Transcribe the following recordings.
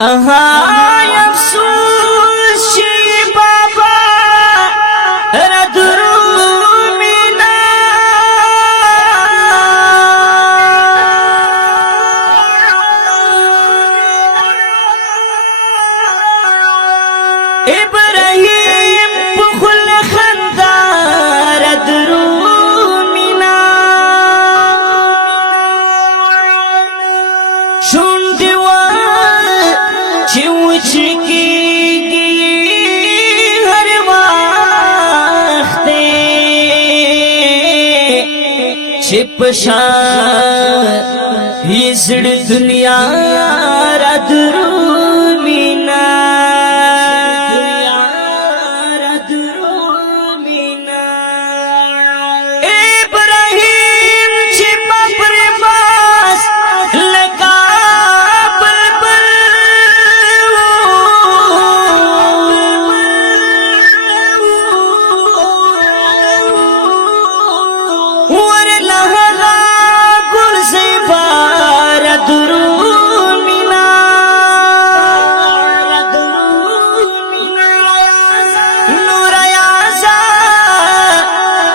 آهای افسوس چی بابا را درومینا ابراهیم بخل خندار درومینا شوندی چوچکی ہر وقت چپشان ہزڑ دنیا را درومینا ابراہیم چپ پر باس لگا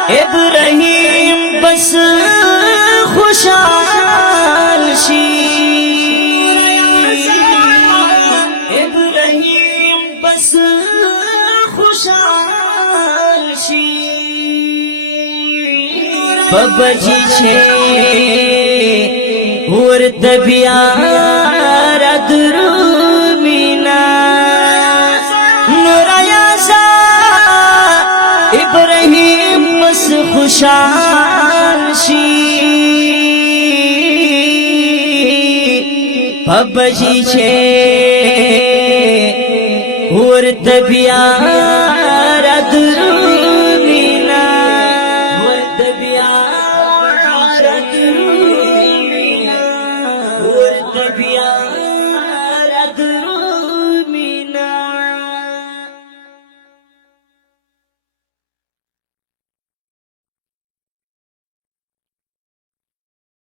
ابراہیم بس خوشحال شی ابراہیم بس خوشحال شی ببجی چھے ورد بیار درومینا نور یازا ابراہیم بس خوشحال شی ببجی چھے ورد بیار درومینا ورد بیار درومینا ورد بیار